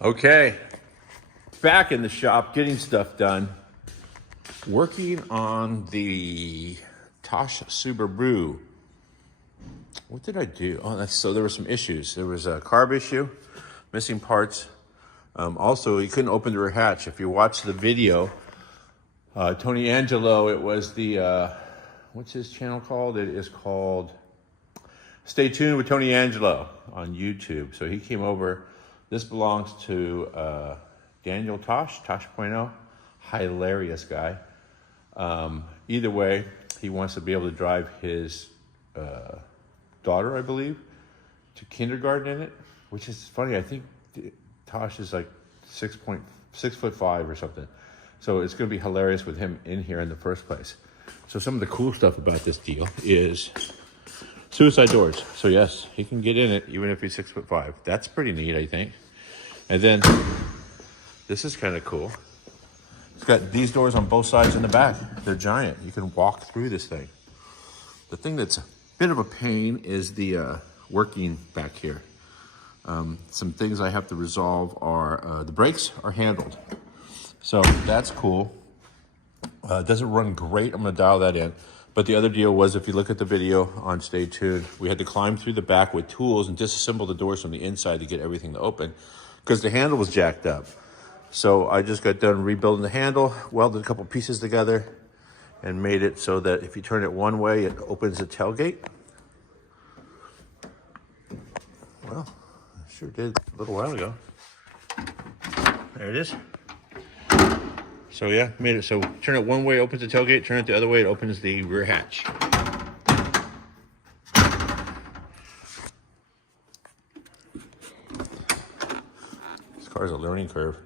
Okay, back in the shop, getting stuff done. Working on the Tosh Subaru. What did I do? Oh, so there were some issues. There was a carb issue, missing parts. Also, he couldn't open the rear hatch. If you watch the video, Tony Angelo, it was the, what's his channel called? It is called Stay Tuned with Tony Angelo on YouTube. So he came over. This belongs to Daniel Tosh, Tosh.0, hilarious guy. Either way, he wants to be able to drive his daughter, I believe, to kindergarten in it, which is funny. I think Tosh is like 6'5" or something. So it's going to be hilarious with him in here in the first place. So some of the cool stuff about this deal is suicide doors. So yes, he can get in it even if he's 6'5". That's pretty neat, I think. And then this is kind of cool. It's got these doors on both sides in the back. They're giant. You can walk through this thing. The thing that's a bit of a pain is the working back here. Some things I have to resolve are the brakes are handled. So that's cool. It doesn't run great. I'm going to dial that in. But the other deal was, if you look at the video on Stay Tuned, we had to climb through the back with tools and disassemble the doors from the inside to get everything to open because the handle was jacked up. So I just got done rebuilding the handle, welded a couple pieces together, and made it so that if you turn it one way, it opens the tailgate. Well, I sure did a little while ago. There it is. So yeah, made it so turn it one way, opens the tailgate, turn it the other way, it opens the rear hatch. This car is a learning curve.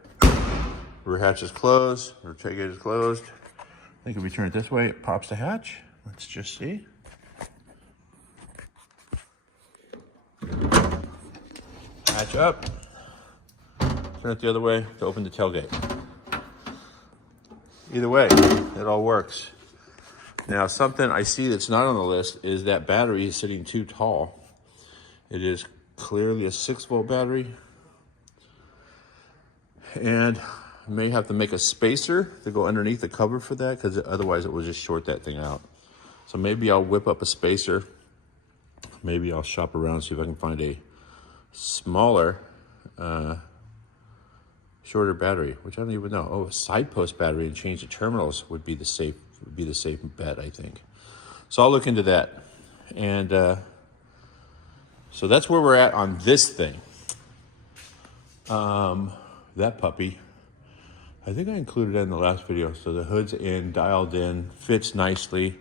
Rear hatch is closed, rear tailgate is closed. I think if we turn it this way, it pops the hatch. Let's just see. Hatch up. Turn it the other way to open the tailgate. Either way, it all works. Now, something I see that's not on the list is that battery is sitting too tall. It is clearly a 6-volt battery. And I may have to make a spacer to go underneath the cover for that, because otherwise it will just short that thing out. So maybe I'll whip up a spacer. Maybe I'll shop around, see if I can find a smaller, shorter battery, which I don't even know. Oh, a side post battery and change the terminals would be the safe bet, I think. So I'll look into that. And so that's where we're at on this thing. That puppy, I think I included that in the last video. So the hood's in, dialed in, fits nicely.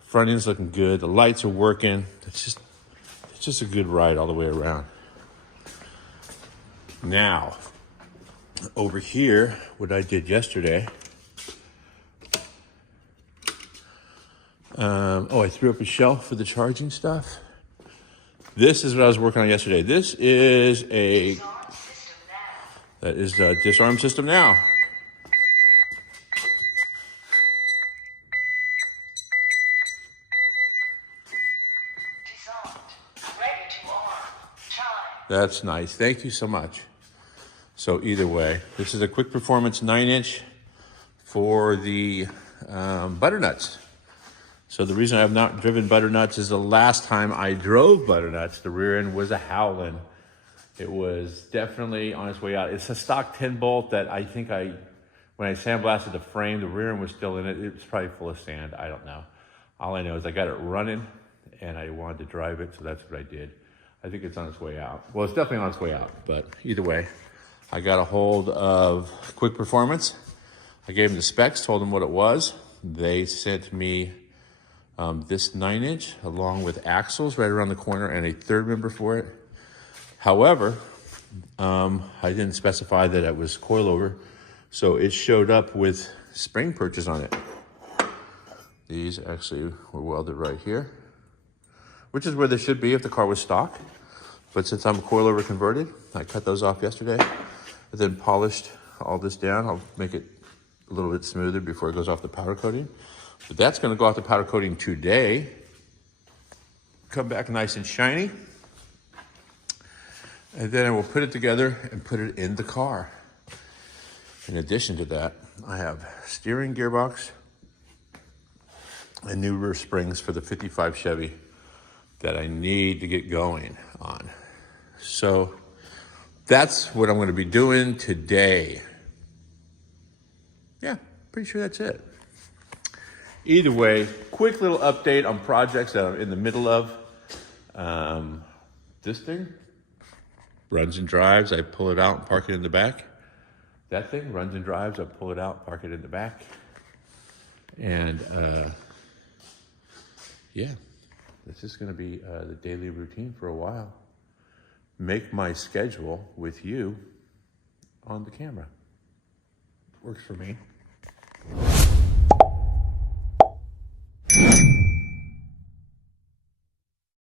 Front end's looking good. The lights are working. It's just a good ride all the way around. Now, over here, what I did yesterday. I threw up a shelf for the charging stuff. This is what I was working on yesterday. This is the disarm system now. That's nice. Thank you so much. So either way, this is a quick performance 9-inch for the butternuts. So the reason I have not driven butternuts is the last time I drove butternuts, the rear end was a howling. It was definitely on its way out. It's a stock 10-bolt that I think when I sandblasted the frame, the rear end was still in it. It was probably full of sand. I don't know. All I know is I got it running and I wanted to drive it, so that's what I did. I think it's on its way out. Well, it's definitely on its way out, but either way, I got a hold of Quick Performance. I gave them the specs, told them what it was. They sent me this 9-inch along with axles right around the corner and a third member for it. However, I didn't specify that it was coilover, so it showed up with spring perches on it. These actually were welded right here, which is where they should be if the car was stock. But since I'm coilover converted, I cut those off yesterday and then polished all this down. I'll make it a little bit smoother before it goes off the powder coating. But that's gonna go off the powder coating today. Come back nice and shiny. And then I will put it together and put it in the car. In addition to that, I have steering gearbox and new rear springs for the 55 Chevy that I need to get going on. So that's what I'm going to be doing today. Yeah, pretty sure that's it. Either way, quick little update on projects that I'm in the middle of. This thing runs and drives. I pull it out and park it in the back. That thing runs and drives. I pull it out, park it in the back. And yeah, this is going to be the daily routine for a while. Make my schedule with you on the camera. Works for me.